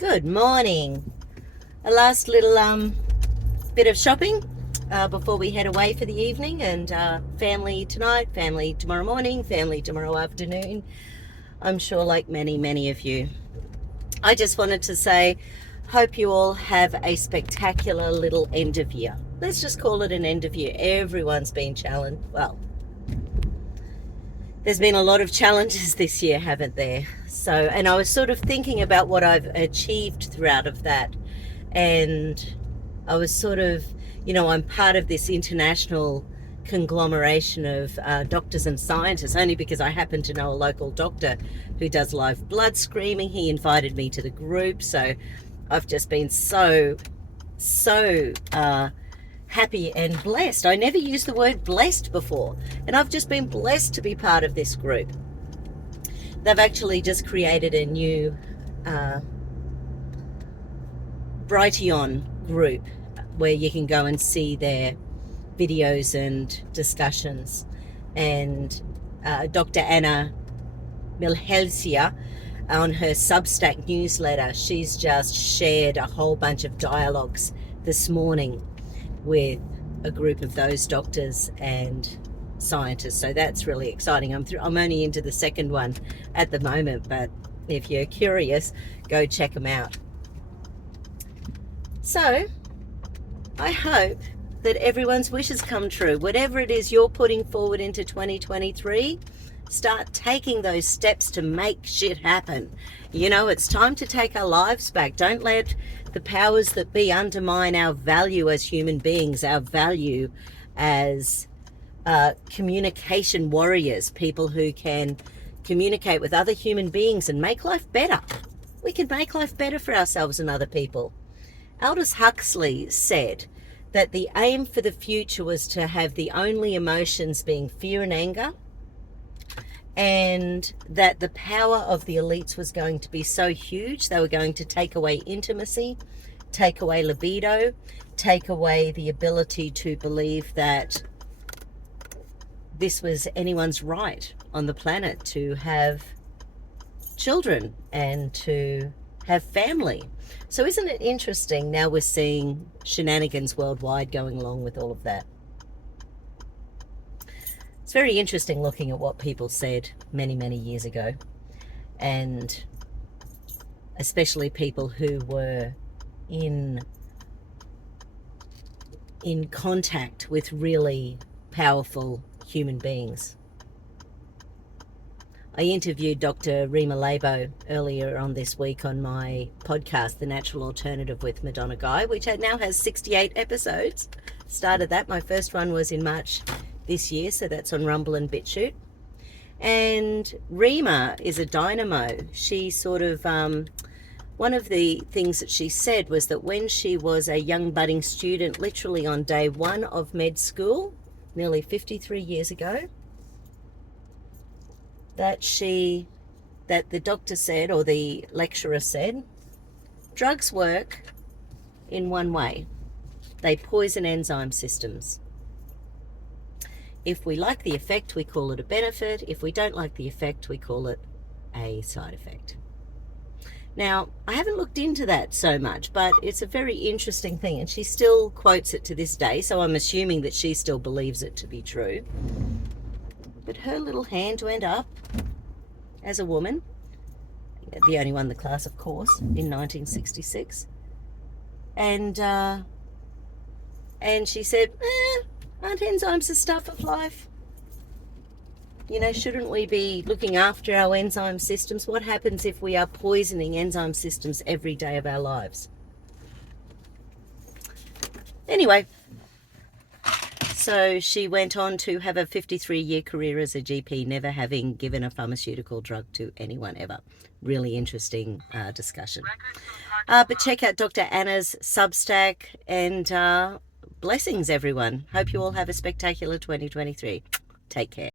Good morning. A last little bit of shopping before we head away for the evening, and family tonight, family tomorrow morning, family tomorrow afternoon. I'm sure like many of you. I just wanted to say, hope you all have a spectacular little end of year. Let's just call it an end of year. Everyone's been challenged. Well, there's been a lot of challenges this year, haven't there? So, and I was sort of thinking about what I've achieved throughout of that. And I was sort of, I'm part of this international conglomeration of doctors and scientists, only because I happen to know a local doctor who does live blood screening. He invited me to the group. So I've just been so happy and blessed. I never used the word blessed before, and I've just been blessed to be part of this group. They've actually just created a new Brighton Group where you can go and see their videos and discussions. And Dr. Anna Milhelsia, on her Substack newsletter, she's just shared a whole bunch of dialogues this morning with a group of those doctors and scientists. So that's really exciting. I'm only into the second one at the moment, but if you're curious, go check them out. So I hope that everyone's wishes come true. Whatever it is you're putting forward into 2023, start taking those steps to make shit happen. It's time to take our lives back. Don't let the powers that be undermine our value as human beings, our value as communication warriors, people who can communicate with other human beings and make life better. We can make life better for ourselves and other people. Aldous Huxley said that the aim for the future was to have the only emotions being fear and anger, and that the power of the elites was going to be so huge, they were going to take away intimacy, take away libido, take away the ability to believe that this was anyone's right on the planet to have children and to have family. So isn't it interesting? Now we're seeing shenanigans worldwide going along with all of that. It's very interesting looking at what people said many years ago, and especially people who were in contact with really powerful human beings. I interviewed Dr. Rima Labo earlier on this week on my podcast, The Natural Alternative with Madonna Guy, which now has 68 episodes. Started that. My first one was in March this year, so that's on Rumble and BitChute. And Rima is a dynamo. She sort of, one of the things that she said was that when she was a young budding student, literally on day one of med school, nearly 53 years ago, that the doctor said, or the lecturer said, drugs work in one way. They poison enzyme systems. If we like the effect, we call it a benefit. If we don't like the effect, we call it a side effect. Now, I haven't looked into that so much, but it's a very interesting thing, and she still quotes it to this day, so I'm assuming that she still believes it to be true. But her little hand went up as a woman, the only one in the class, of course, in 1966. And she said, aren't enzymes the stuff of life? Shouldn't we be looking after our enzyme systems? What happens if we are poisoning enzyme systems every day of our lives? Anyway, so she went on to have a 53-year career as a GP, never having given a pharmaceutical drug to anyone ever. Really interesting discussion. But check out Dr. Anna's Substack, and blessings, everyone. Hope you all have a spectacular 2023. Take care.